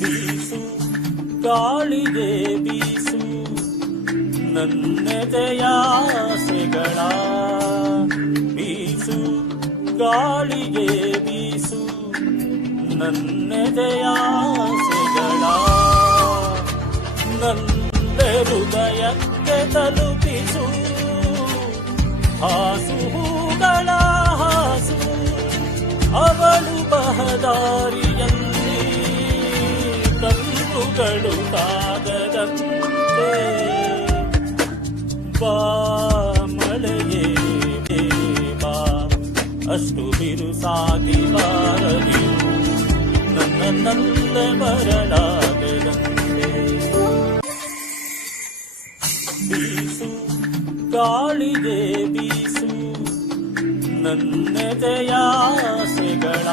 ಬೀಸು ಗಾಳಿಗೆ ಬೀಸು ನನ್ನೆದೆಯ ಆಸೆಗಳ ಬೀಸು ಗಾಳಿಗೆ ಬೀಸು ನನ್ನೆದೆಯ ಆಸೆಗಳ ನನ್ನ ಹೃದಯಕ್ಕೆ ತಲುಪಿಸು ಹಾಸು ಹೂಗಳ ಹಾಸು ಅವಳು ಬಹದಾರಿಯಲ್ಲಿ ಕಲ್ಲುಗಳು ಕಾಗದಂತೆ ಬಾ ಮಳೆಯೇ ಬಾ ಅಷ್ಟು ಬಿರುಸಾಗಿ ಬಾರದಿರು ನನ್ನನ್ನೇ ಬರಲಾಗದಂತೆ ಬೀಸು ಗಾಳಿಗೆ ಬೀಸು ನನ್ನೆದೆಯ ಆಸೆಗಳ